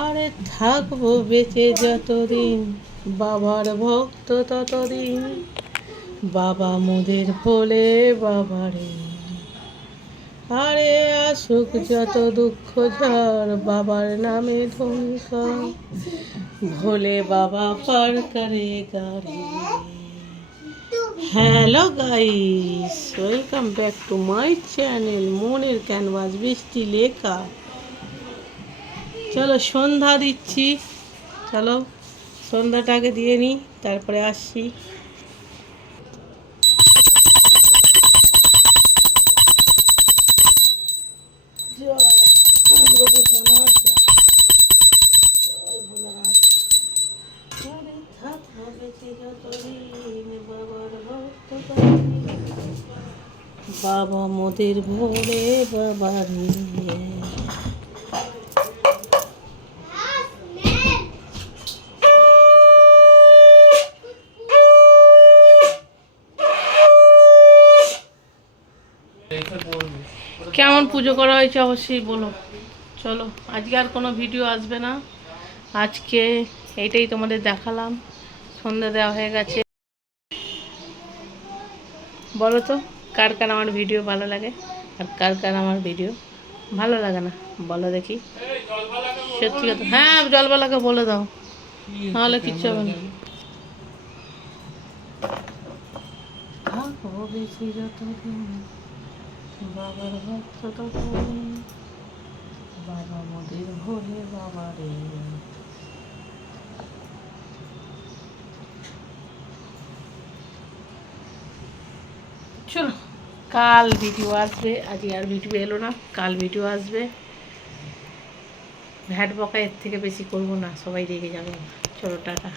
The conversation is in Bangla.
আরে থাকবো বেঁচে যতদিন, বাবার ভক্ত ততদিন, বাবা মোদের ভোলে বাবারে। আরে আসুক যত দুঃখ ঝড়, বাবার নামে ধ্বংসর, ভোলে বাবা পার করে গাড়ি। Hello guys, welcome back to my channel মনের ক্যানভাস বৃষ্টি লেখা। চলো সন্ধ্যা দিচ্ছি, চলো সন্ধ্যাটাকে দিয়ে নিই, তারপরে আসছি। বাবা মোদের ভোরে বাবারে। কেমন পুজো করা হয়েছে অবশ্যই বলো। চলো আজকে আর কোনো ভিডিও আসবে না, আজকে এইটাই তোমাদের দেখালাম। সন্ধ্যা দেওয়া হয়ে গেছে। বলো তো কার কার আমার ভিডিও ভালো লাগে আর কার কার আমার ভিডিও ভালো লাগে না, বলো দেখি। সত্যি কথা, হ্যাঁ জলবালাকে বলে দাও, নাহলে কিচ্ছু হবে না। বাবার ভক্ত ততদিন, বাবা মোদের ভোলে বাবারে। চলো কাল ভিডিও আসবে, আজকে আর ভিডিও এলো না, কাল ভিডিও আসবে। ভ্যাট বকা এর থেকে বেশি করবো না, সবাই রেগে যাবে। চলো টাটা।